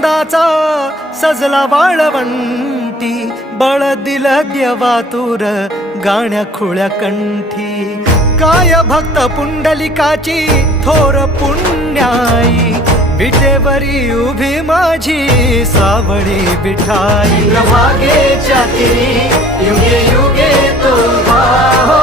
आनंदाचा सजला वाळवंटी, बळ दिलं देवातूर गाण्या खुळ्या कंठी. काय भक्त पुंडलिकाची थोर पुण्याई, विटेवरी उभी माझी सावळी विठाई. मागेच्या तिरी युगे युगे तो उभा हो.